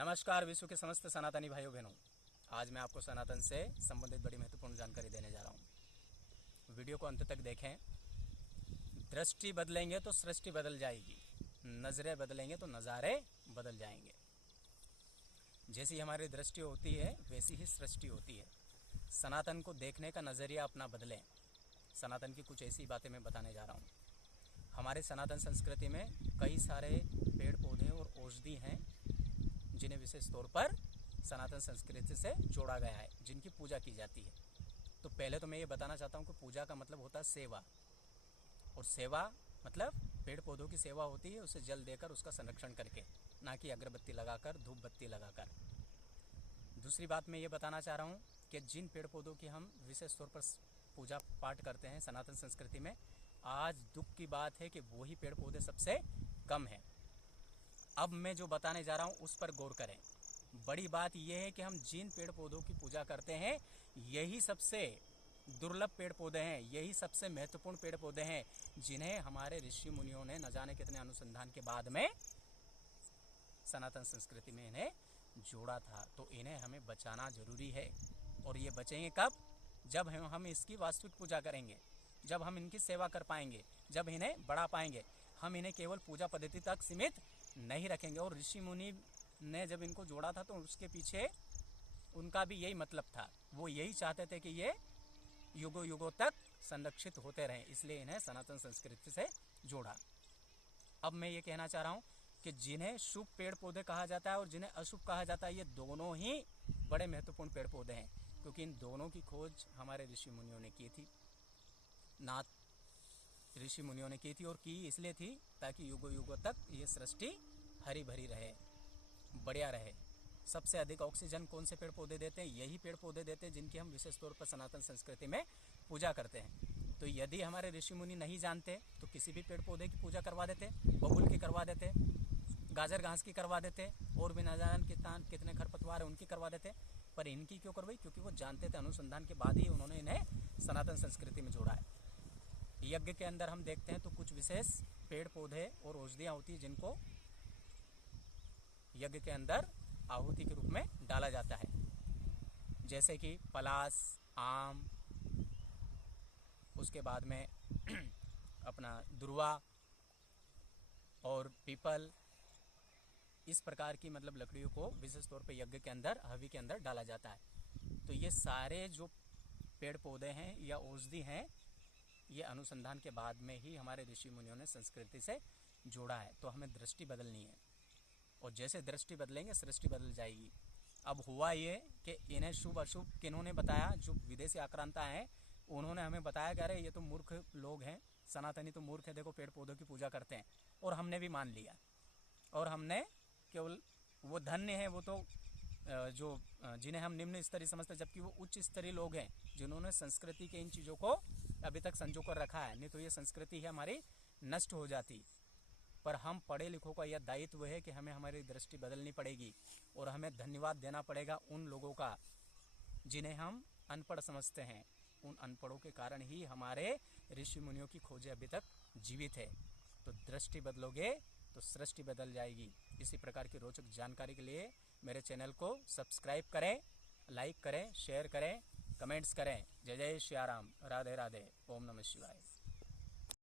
नमस्कार विश्व के समस्त सनातनी भाइयों बहनों, आज मैं आपको सनातन से संबंधित बड़ी महत्वपूर्ण जानकारी देने जा रहा हूँ। वीडियो को अंत तक देखें। दृष्टि बदलेंगे तो सृष्टि बदल जाएगी, नज़रें बदलेंगे तो नज़ारे बदल जाएंगे। जैसी हमारी दृष्टि होती है वैसी ही सृष्टि होती है। सनातन को देखने का नज़रिया अपना बदलें। सनातन की कुछ ऐसी बातें मैं बताने जा रहा हूँ। हमारे सनातन संस्कृति में कई सारे पेड़ पौधे और औषधि हैं जिन्हें विशेष तौर पर सनातन संस्कृति से जोड़ा गया है, जिनकी पूजा की जाती है। तो पहले तो मैं ये बताना चाहता हूँ कि पूजा का मतलब होता है सेवा, और सेवा मतलब पेड़ पौधों की सेवा होती है उसे जल देकर उसका संरक्षण करके, ना कि अगरबत्ती लगाकर धूप बत्ती लगाकर। दूसरी बात मैं ये बताना चाह रहा हूँ कि जिन पेड़ पौधों की हम विशेष तौर पर पूजा पाठ करते हैं सनातन संस्कृति में, आज दुख की बात है कि वही पेड़ पौधे सबसे कम हैं। अब मैं जो बताने जा रहा हूँ उस पर गौर करें। बड़ी बात यह है कि हम जिन पेड़ पौधों की पूजा करते हैं यही सबसे दुर्लभ पेड़ पौधे हैं, यही सबसे महत्वपूर्ण पेड़ पौधे हैं जिन्हें हमारे ऋषि मुनियों ने न जाने कितने अनुसंधान के बाद में सनातन संस्कृति में इन्हें जोड़ा था। तो इन्हें हमें बचाना जरूरी है। और ये बचेंगे कब? जब हम इसकी वास्तविक पूजा करेंगे, जब हम इनकी सेवा कर पाएंगे, जब इन्हें बढ़ा पाएंगे। हम इन्हें केवल पूजा पद्धति तक सीमित नहीं रखेंगे। और ऋषि मुनि ने जब इनको जोड़ा था तो उसके पीछे उनका भी यही मतलब था। वो यही चाहते थे कि ये युगों युगों तक संरक्षित होते रहें, इसलिए इन्हें सनातन संस्कृति से जोड़ा। अब मैं ये कहना चाह रहा हूँ कि जिन्हें शुभ पेड़ पौधे कहा जाता है और जिन्हें अशुभ कहा जाता है, ये दोनों ही बड़े महत्वपूर्ण पेड़ पौधे हैं, क्योंकि इन दोनों की खोज हमारे ऋषि मुनियों ने की थी। ऋषि मुनियों ने की थी, और की इसलिए थी ताकि युगों युगों तक ये सृष्टि हरी भरी रहे, बढ़िया रहे। सबसे अधिक ऑक्सीजन कौन से पेड़ पौधे देते हैं? यही पेड़ पौधे देते हैं जिनकी हम विशेष तौर पर सनातन संस्कृति में पूजा करते हैं। तो यदि हमारे ऋषि मुनि नहीं जानते तो किसी भी पेड़ पौधे की पूजा करवा देते, बबूल की करवा देते, गाजर घास की करवा देते, और भी न जाने कितने खरपतवार है उनकी करवा देते। पर इनकी क्यों करवाई? क्योंकि वो जानते थे, अनुसंधान के बाद ही उन्होंने इन्हें सनातन संस्कृति में जोड़ा है। यज्ञ के अंदर हम देखते हैं तो कुछ विशेष पेड़ पौधे और औषधियाँ होती हैं जिनको यज्ञ के अंदर आहुति के रूप में डाला जाता है, जैसे कि पलास, आम, उसके बाद में अपना दुर्वा और पीपल। इस प्रकार की मतलब लकड़ियों को विशेष तौर पे यज्ञ के अंदर, हवि के अंदर डाला जाता है। तो ये सारे जो पेड़ पौधे हैं या औषधि हैं, ये अनुसंधान के बाद में ही हमारे ऋषि मुनियों ने संस्कृति से जोड़ा है। तो हमें दृष्टि बदलनी है, और जैसे दृष्टि बदलेंगे सृष्टि बदल जाएगी। अब हुआ ये कि इन्हें शुभ अशुभ किन्होंने बताया? जो विदेशी आक्रांता हैं उन्होंने हमें बताया कि अरे ये तो मूर्ख लोग हैं, सनातनी तो मूर्ख है, देखो पेड़ पौधों की पूजा करते हैं। और हमने भी मान लिया, और हमने केवल वो धन्य है, वो तो जिन्हें हम निम्न स्तरीय समझते हैं, जबकि वो उच्च स्तरीय लोग हैं जिन्होंने संस्कृति के इन चीज़ों को अभी तक संजो कर रखा है। नहीं तो ये संस्कृति है हमारी नष्ट हो जाती। पर हम पढ़े लिखों का यह दायित्व है कि हमें हमारी दृष्टि बदलनी पड़ेगी, और हमें धन्यवाद देना पड़ेगा उन लोगों का जिन्हें हम अनपढ़ समझते हैं। उन अनपढ़ों के कारण ही हमारे ऋषि मुनियों की खोजें अभी तक जीवित है। तो दृष्टि बदलोगे तो सृष्टि बदल जाएगी। इसी प्रकार की रोचक जानकारी के लिए मेरे चैनल को सब्सक्राइब करें, लाइक करें, शेयर करें, कमेंट्स करें। जय जय श्री राम, राधे राधे, ओम नमः शिवाय।